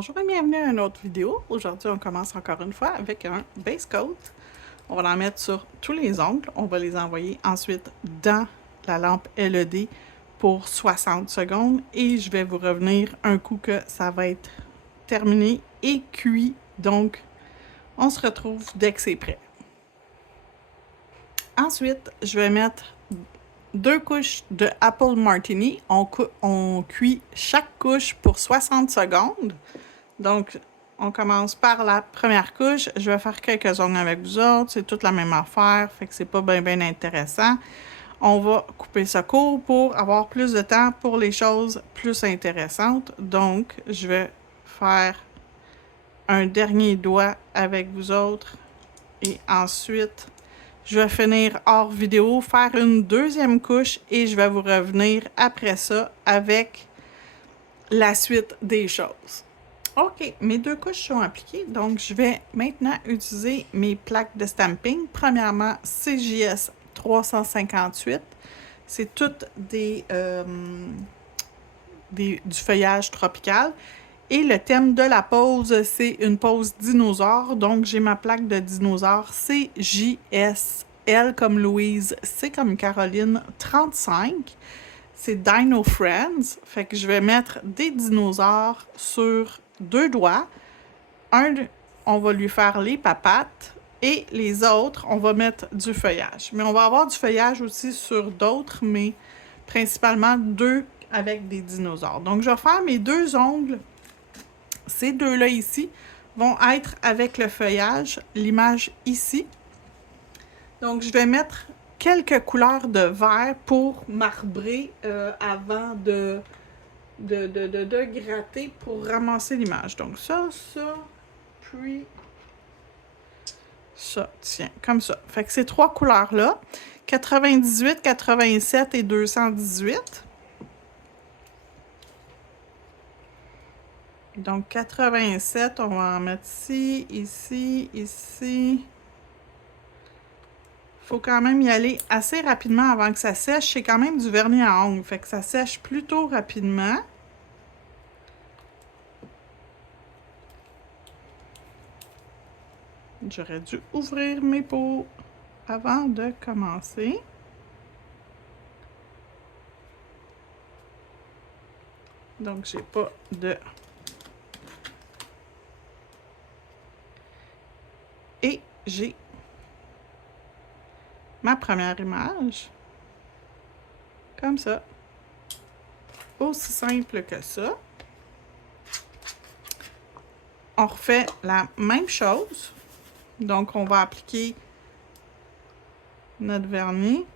Bonjour et bienvenue à une autre vidéo. Aujourd'hui, on commence encore une fois avec un base coat. On va en mettre sur tous les ongles. On va les envoyer ensuite dans la lampe LED pour 60 secondes et je vais vous revenir un coup que ça va être terminé et cuit. Donc, on se retrouve dès que c'est prêt. Ensuite, je vais mettre 2 couches de Apple Martini. On cuit chaque couche pour 60 secondes. Donc, on commence par la première couche. Je vais faire quelques ongles avec vous autres. C'est toute la même affaire, fait que c'est pas bien intéressant. On va couper ça court pour avoir plus de temps pour les choses plus intéressantes. Donc, je vais faire un dernier doigt avec vous autres. Et ensuite, je vais finir hors vidéo, faire une deuxième couche et je vais vous revenir après ça avec la suite des choses. OK, mes 2 couches sont appliquées, donc je vais maintenant utiliser mes plaques de stamping. Premièrement, CJS 358. C'est toutes du feuillage tropical. Et le thème de la pose, c'est une pose dinosaure. Donc, j'ai ma plaque de dinosaure CJS, L comme Louise, C comme Caroline, 35. C'est Dino Friends. Fait que je vais mettre des dinosaures sur 2 doigts. On va lui faire les papates. Et les autres, on va mettre du feuillage. Mais on va avoir du feuillage aussi sur d'autres, mais principalement 2 avec des dinosaures. Donc, je vais faire mes 2 ongles. Ces 2-là ici vont être avec le feuillage, l'image ici. Donc, je vais mettre quelques couleurs de vert pour marbrer avant de gratter pour ramasser l'image. Donc, ça, puis ça, tiens, comme ça. Fait que ces 3 couleurs-là, 98, 87 et 218. Donc, 87, on va en mettre ici, ici, ici. Il faut quand même y aller assez rapidement avant que ça sèche. C'est quand même du vernis à ongles, fait que ça sèche plutôt rapidement. J'aurais dû ouvrir mes pots avant de commencer. Donc, j'ai pas de... Et j'ai ma première image. Comme ça. Aussi simple que ça. On refait la même chose. Donc, on va appliquer notre vernis.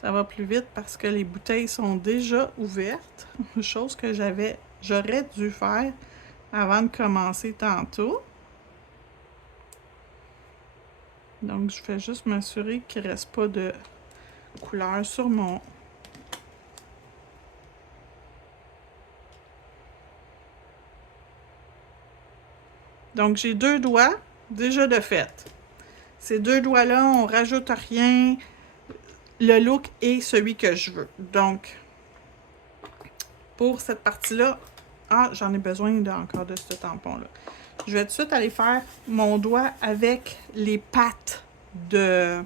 Ça va plus vite parce que les bouteilles sont déjà ouvertes. Chose que j'aurais dû faire avant de commencer tantôt. Donc, je fais juste m'assurer qu'il ne reste pas de couleur sur mon... Donc, j'ai 2 doigts déjà de fait. Ces 2 doigts-là, on ne rajoute rien. Le look est celui que je veux. Donc, pour cette partie-là, j'en ai besoin encore de ce tampon-là. Je vais tout de suite aller faire mon doigt avec les pattes de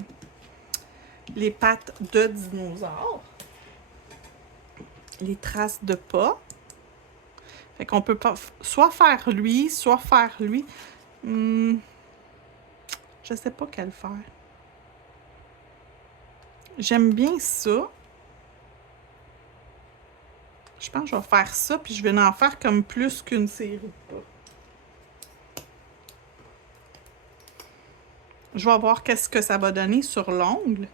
dinosaures. Les traces de pas. Fait qu'on peut pas soit faire lui, soit faire lui. Je sais pas quel faire. J'aime bien ça. Je pense que je vais faire ça, puis je vais en faire comme plus qu'une série de pas. Je vais voir qu'est-ce que ça va donner sur l'ongle.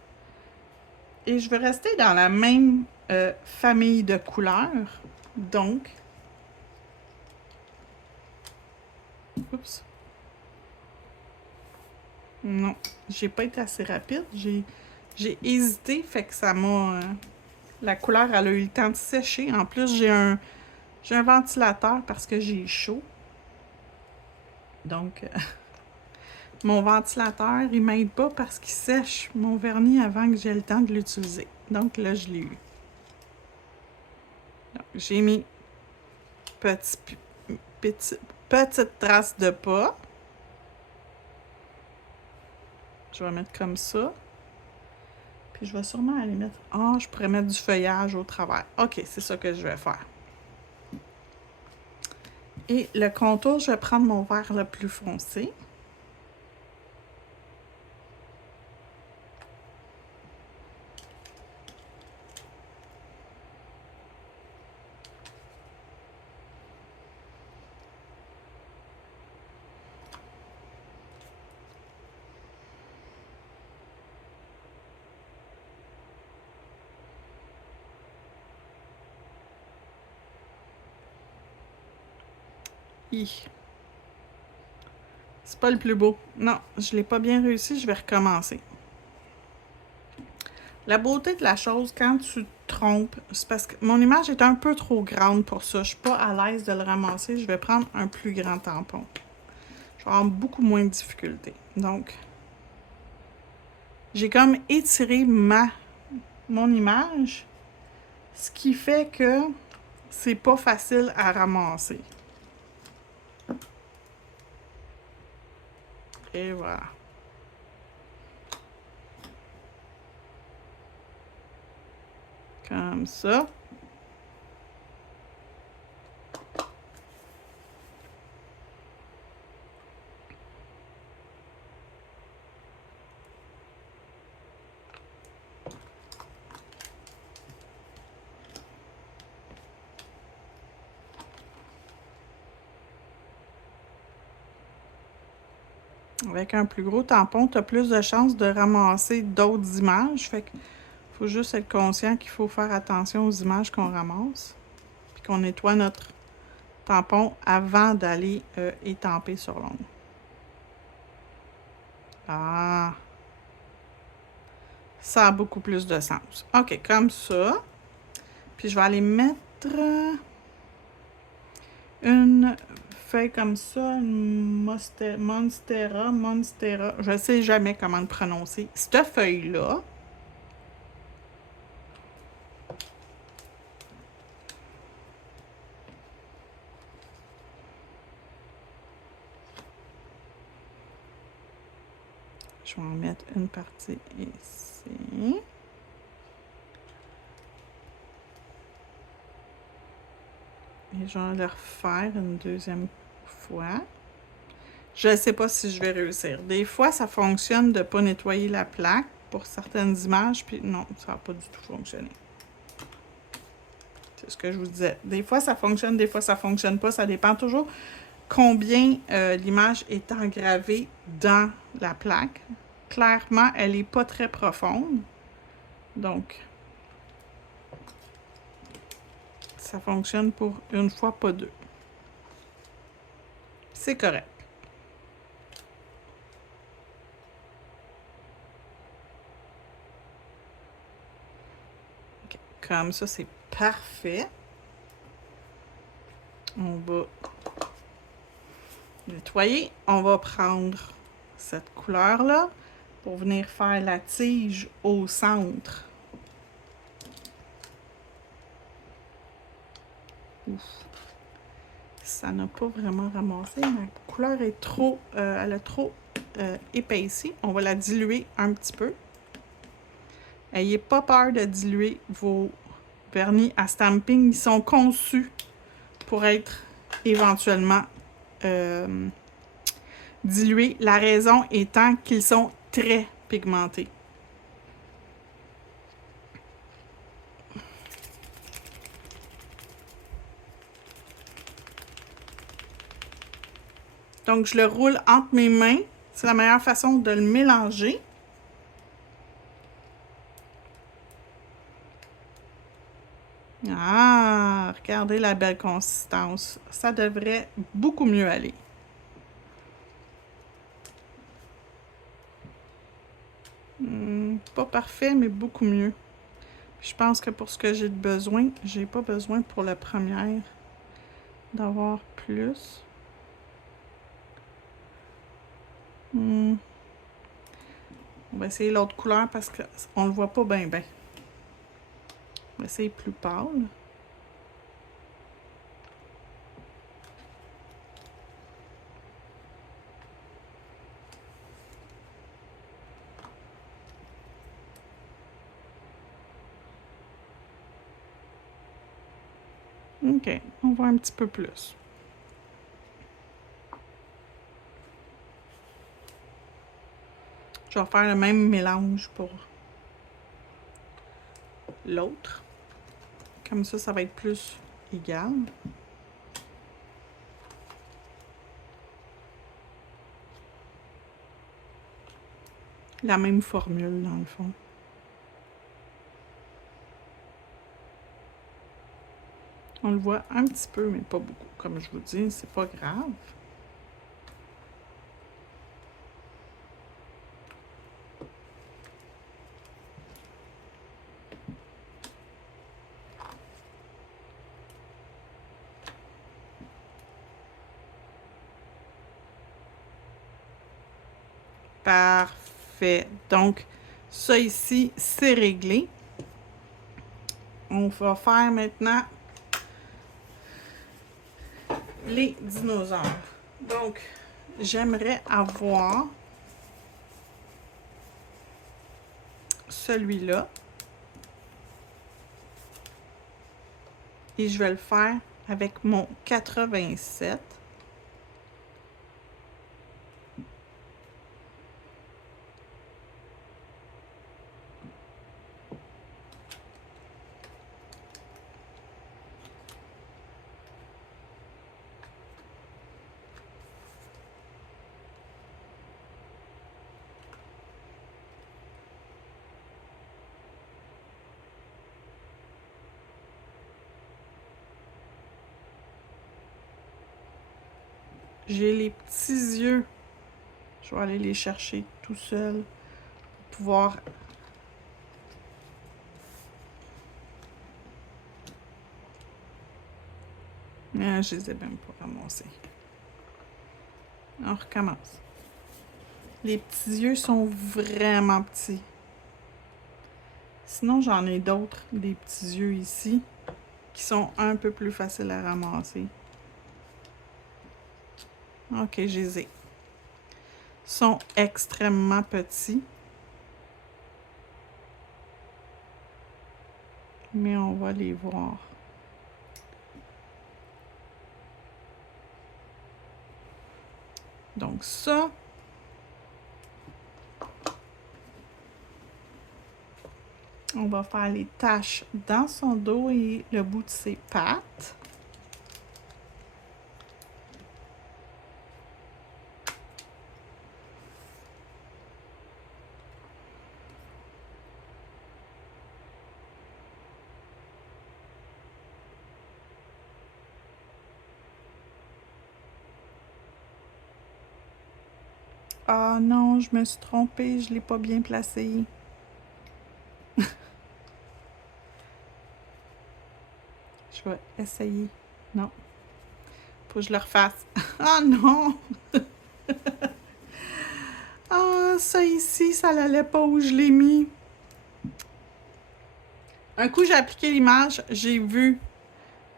Et je vais rester dans la même famille de couleurs. Donc, oups. Non, j'ai pas été assez rapide. J'ai hésité, fait que ça m'a... la couleur, elle a eu le temps de sécher. En plus, j'ai un ventilateur parce que j'ai chaud. Donc, mon ventilateur, il m'aide pas parce qu'il sèche mon vernis avant que j'ai le temps de l'utiliser. Donc là, je l'ai eu. j'ai mis petite trace de pas. Je vais mettre comme ça. Puis je vais sûrement aller mettre... Ah, je pourrais mettre du feuillage au travers. OK, c'est ça que je vais faire. Et le contour, je vais prendre mon vert le plus foncé. C'est pas le plus beau. Non, je l'ai pas bien réussi, je vais recommencer. La beauté de la chose, quand tu te trompes, c'est parce que mon image est un peu trop grande pour ça. Je suis pas à l'aise de le ramasser. Je vais prendre un plus grand tampon. Je vais avoir beaucoup moins de difficulté. Donc, j'ai comme étiré mon image, ce qui fait que c'est pas facile à ramasser. Et voilà. Comme ça. Avec un plus gros tampon, tu as plus de chances de ramasser d'autres images. Fait qu'il faut juste être conscient qu'il faut faire attention aux images qu'on ramasse. Puis qu'on nettoie notre tampon avant d'aller étamper sur l'ongle. Ah! Ça a beaucoup plus de sens. OK, comme ça. Puis je vais aller mettre une feuille comme ça, une Monstera. Je ne sais jamais comment le prononcer. Cette feuille-là, je vais en mettre une partie ici. Et je vais le refaire une deuxième fois. Je ne sais pas si je vais réussir. Des fois, ça fonctionne de ne pas nettoyer la plaque pour certaines images, puis non, ça n'a pas du tout fonctionné. C'est ce que je vous disais. Des fois, ça fonctionne, des fois, ça ne fonctionne pas. Ça dépend toujours combien l'image est engravée dans la plaque. Clairement, elle n'est pas très profonde. Donc, ça fonctionne pour une fois, pas deux. C'est correct. Okay. Comme ça, c'est parfait. On va nettoyer. On va prendre cette couleur-là pour venir faire la tige au centre. Ouf. Ça n'a pas vraiment ramassé. La couleur est trop, elle a trop épaissi. On va la diluer un petit peu. N'ayez pas peur de diluer vos vernis à stamping. Ils sont conçus pour être éventuellement dilués. La raison étant qu'ils sont très pigmentés. Donc, je le roule entre mes mains. C'est la meilleure façon de le mélanger. Ah, regardez la belle consistance. Ça devrait beaucoup mieux aller. Pas parfait, mais beaucoup mieux. Je pense que pour ce que j'ai besoin, j'ai pas besoin pour la première d'avoir plus. On va essayer l'autre couleur parce qu'on le voit pas bien. On va essayer plus pâle. OK, on voit un petit peu plus. Je vais faire le même mélange pour l'autre. Comme ça va être plus égal. La même formule, dans le fond. On le voit un petit peu, mais pas beaucoup. Comme je vous dis, c'est pas grave. Parfait. Donc, ça ici, c'est réglé. On va faire maintenant les dinosaures. Donc, j'aimerais avoir celui-là. Et je vais le faire avec mon 87. J'ai les petits yeux. Je vais aller les chercher tout seul pour pouvoir... Ah, je les ai même pas ramassés. On recommence. Les petits yeux sont vraiment petits. Sinon, j'en ai d'autres, des petits yeux ici, qui sont un peu plus faciles à ramasser. OK, je les ai. Ils sont extrêmement petits. Mais on va les voir. Donc ça, on va faire les taches dans son dos et le bout de ses pattes. Ah non, je me suis trompée, je ne l'ai pas bien placé. Je vais essayer. Non. Faut que je le refasse. Ah non! Ah, ça ici, ça n'allait pas où je l'ai mis. Un coup, j'ai appliqué l'image, j'ai vu.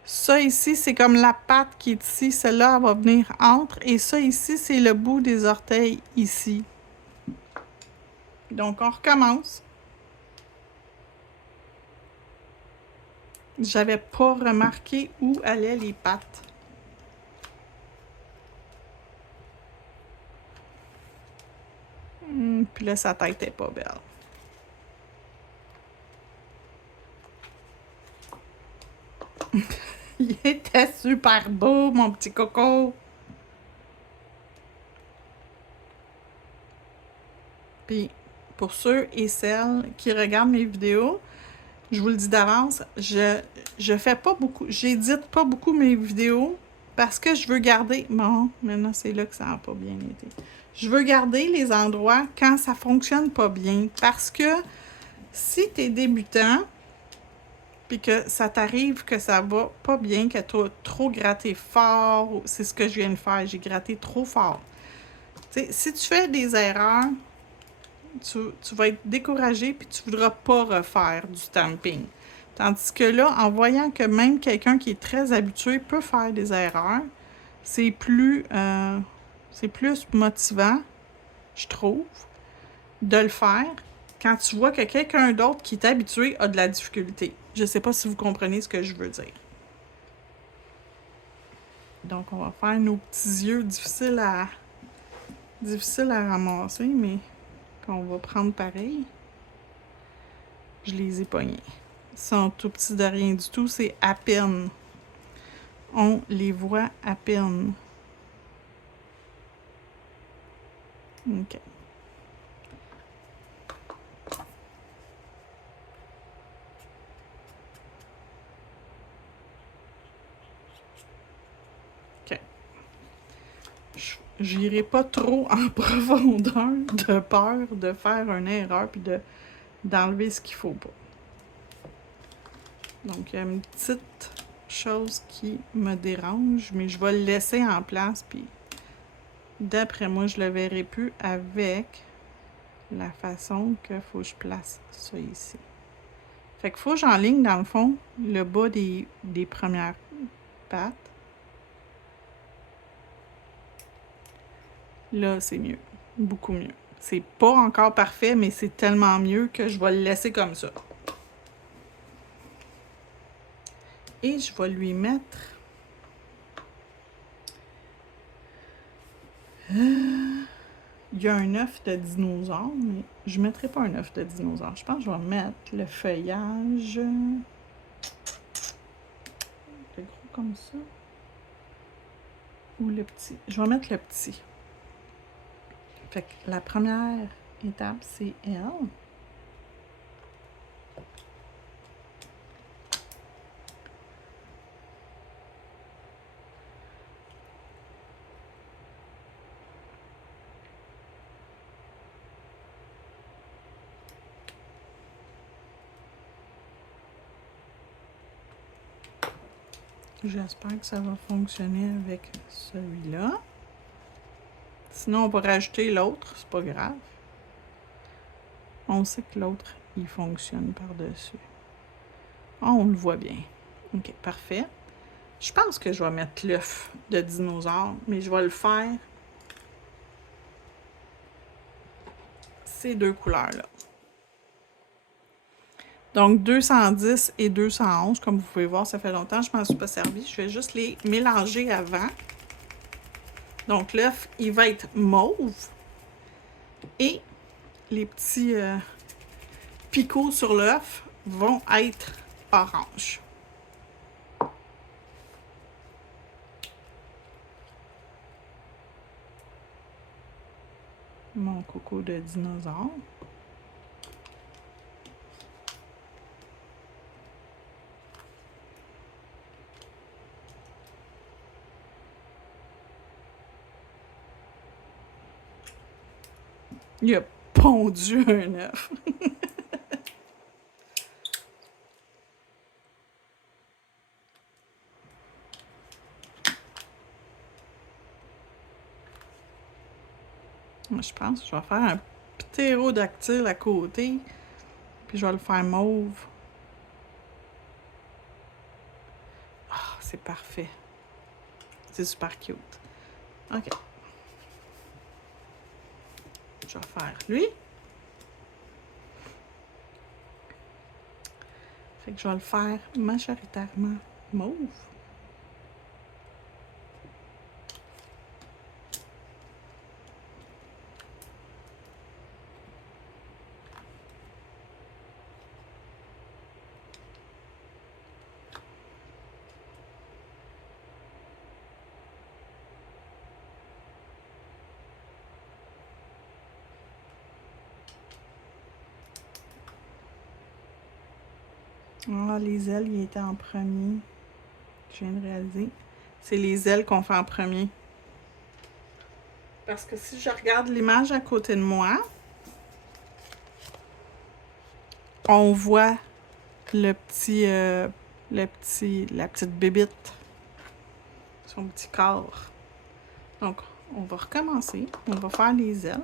Ça ici, c'est comme la patte qui est ici. Celle-là, elle va venir entre. Et ça ici, c'est le bout des orteils ici. Donc, on recommence. J'avais pas remarqué où allaient les pattes. Puis là, sa tête est pas belle. Il était super beau, mon petit coco. Puis, pour ceux et celles qui regardent mes vidéos, je vous le dis d'avance, je fais pas beaucoup, j'édite pas beaucoup mes vidéos parce que je veux garder... Bon, maintenant, c'est là que ça n'a pas bien été. Je veux garder les endroits quand ça fonctionne pas bien parce que si tu es débutant puis que ça t'arrive que ça va pas bien, que tu as trop gratté fort, c'est ce que je viens de faire, j'ai gratté trop fort. T'sais, si tu fais des erreurs, tu vas être découragé puis tu voudras pas refaire du stamping. Tandis que là, en voyant que même quelqu'un qui est très habitué peut faire des erreurs, c'est plus motivant, je trouve, de le faire quand tu vois que quelqu'un d'autre qui est habitué a de la difficulté. Je sais pas si vous comprenez ce que je veux dire. Donc, on va faire nos petits yeux difficiles à ramasser, mais qu'on va prendre pareil. Je les ai pognés. Ils sont tout petits de rien du tout, c'est à peine. On les voit à peine. OK. OK. J'irai pas trop en profondeur de peur de faire une erreur puis d'enlever ce qu'il faut pas. Donc, il y a une petite chose qui me dérange, mais je vais le laisser en place, puis d'après moi, je le verrai plus avec la façon qu'il faut que je place ça ici. Fait qu'il faut que j'enligne, dans le fond, le bas des premières pattes. Là, c'est mieux. Beaucoup mieux. C'est pas encore parfait, mais c'est tellement mieux que je vais le laisser comme ça. Et je vais lui mettre... Il y a un œuf de dinosaure, mais je ne mettrai pas un œuf de dinosaure. Je pense que je vais mettre le feuillage... Le gros comme ça. Ou le petit. Je vais mettre le petit. Fait que la première étape, c'est elle. J'espère que ça va fonctionner avec celui-là. Sinon, on va rajouter l'autre, c'est pas grave. On sait que l'autre, il fonctionne par-dessus. Oh, on le voit bien. OK, parfait. Je pense que je vais mettre l'œuf de dinosaure, mais je vais le faire ces deux couleurs-là. Donc, 210 et 211, comme vous pouvez voir, ça fait longtemps que je ne m'en suis pas servi. Je vais juste les mélanger avant. Donc, l'œuf, il va être mauve. Et les petits picots sur l'œuf vont être orange. Mon coco de dinosaure. Il a pondu un œuf. Moi, je pense que je vais faire un ptérodactyle à côté. Puis je vais le faire mauve. Ah, c'est parfait. C'est super cute. OK. Je vais faire lui. Fait que je vais le faire majoritairement mauve. Ah, les ailes, ils étaient en premier. Je viens de réaliser. C'est les ailes qu'on fait en premier. Parce que si je regarde l'image à côté de moi, on voit la petite bébite. Son petit corps. Donc, on va recommencer. On va faire les ailes.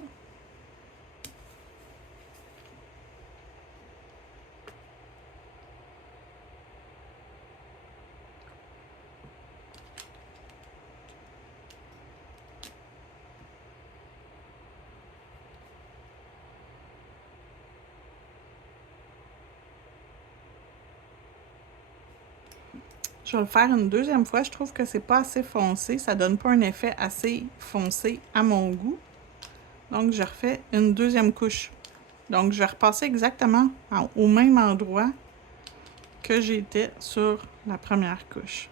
Je Je vais le faire une deuxième fois. Je trouve que c'est pas assez foncé. Ça donne pas un effet assez foncé à mon goût. Donc, je refais une deuxième couche. Donc, je vais repasser exactement au même endroit que j'étais sur la première couche.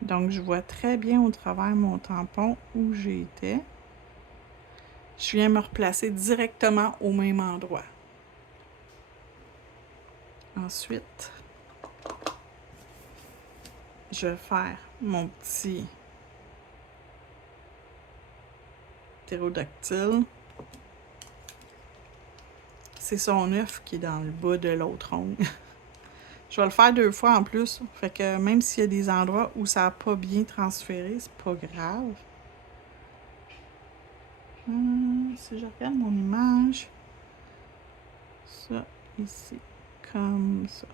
Donc, je vois très bien au travers mon tampon où j'étais. Je viens me replacer directement au même endroit. Ensuite, je vais faire mon petit ptérodactyle. C'est son œuf qui est dans le bas de l'autre ongle. Je vais le faire 2 fois en plus. Fait que même s'il y a des endroits où ça n'a pas bien transféré, c'est pas grave. Si je regarde mon image, ça ici, comme ça.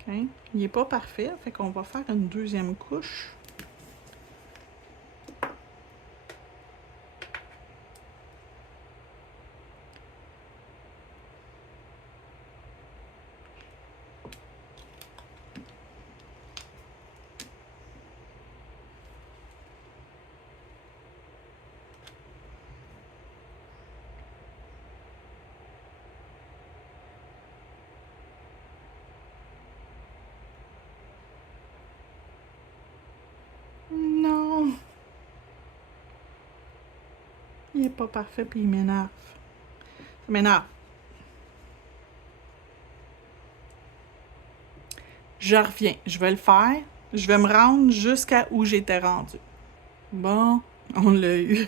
OK. Il n'est pas parfait, fait qu'on va faire une deuxième couche. Non! Il n'est pas parfait, puis il m'énerve. Ça m'énerve. Je reviens. Je vais le faire. Je vais me rendre jusqu'à où j'étais rendue. Bon, on l'a eu.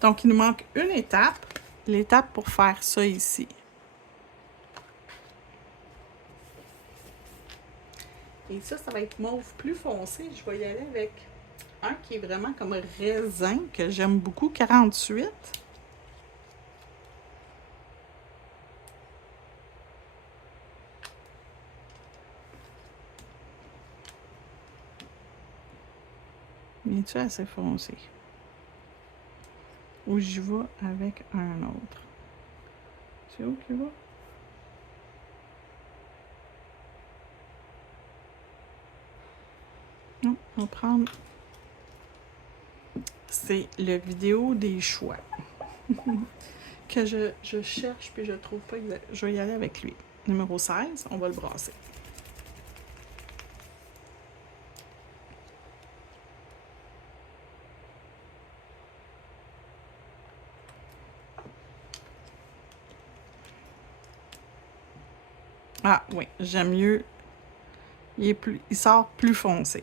Donc, il nous manque une étape. L'étape pour faire ça ici. Et ça va être mauve plus foncé. Je vais y aller avec un qui est vraiment comme raisin, que j'aime beaucoup, 48. Il est-tu assez foncé? Ou j'y vais avec un autre? C'est où qu'il va? Non, on va prendre... C'est le vidéo des choix. Que je cherche puis je trouve pas exact. Je vais y aller avec lui. Numéro 16, on va le brasser. Ah oui, j'aime mieux. Il sort plus foncé.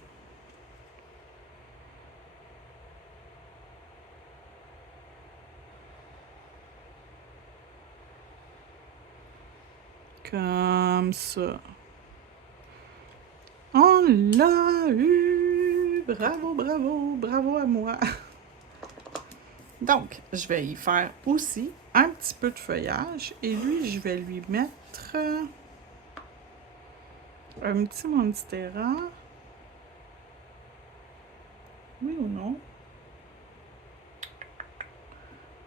Comme ça. On l'a eu! Bravo, bravo, bravo à moi! Donc, je vais y faire aussi un petit peu de feuillage. Et lui, je vais lui mettre un petit monstera. Oui ou non?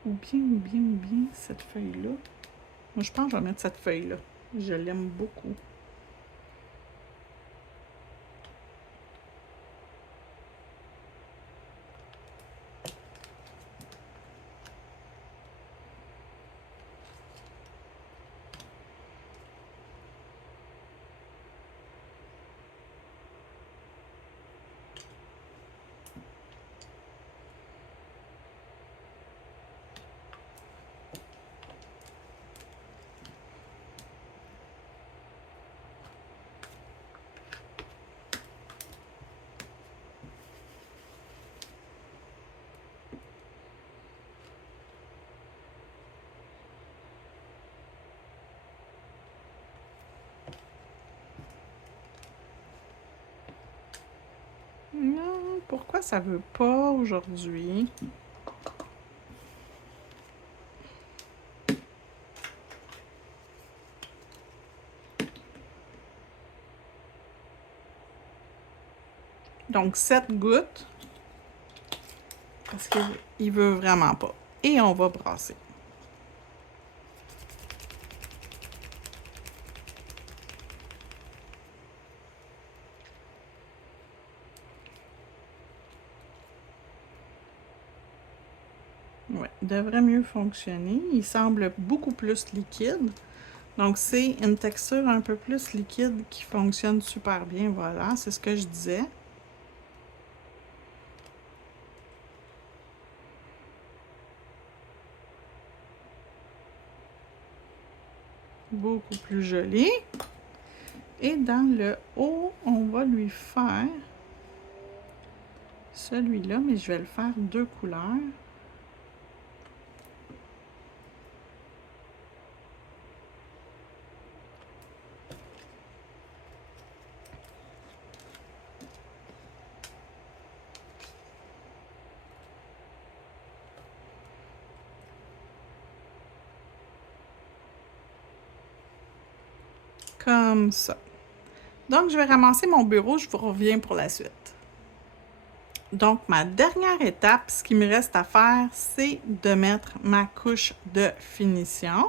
Ou bien, cette feuille-là. Moi, je pense que je vais mettre cette feuille-là. Je l'aime beaucoup. Non, pourquoi ça veut pas aujourd'hui? Donc 7 gouttes. Parce qu'il ne veut vraiment pas. Et on va brasser. Ouais, devrait mieux fonctionner. Il semble beaucoup plus liquide. Donc, c'est une texture un peu plus liquide qui fonctionne super bien. Voilà, c'est ce que je disais. Beaucoup plus joli. Et dans le haut, on va lui faire celui-là, mais je vais le faire 2 couleurs. Comme ça. Donc, je vais ramasser mon bureau, je vous reviens pour la suite. Donc, ma dernière étape, ce qui me reste à faire, c'est de mettre ma couche de finition.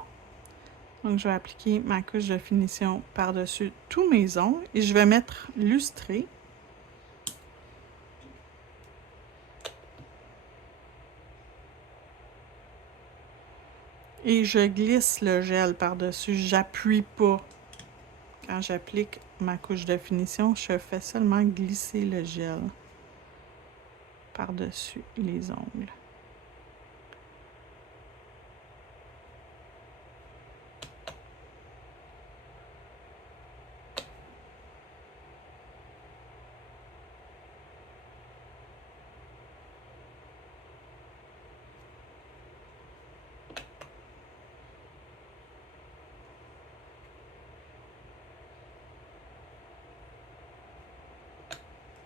Donc, je vais appliquer ma couche de finition par-dessus tous mes ongles et je vais mettre lustré. Et je glisse le gel par-dessus, j'appuie pas. Quand j'applique ma couche de finition, je fais seulement glisser le gel par-dessus les ongles.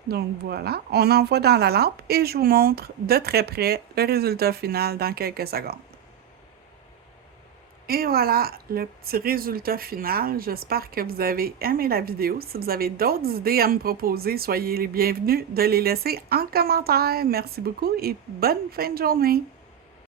Donc voilà, on envoie dans la lampe et je vous montre de très près le résultat final dans quelques secondes. Et voilà le petit résultat final. J'espère que vous avez aimé la vidéo. Si vous avez d'autres idées à me proposer, soyez les bienvenus de les laisser en commentaire. Merci beaucoup et bonne fin de journée!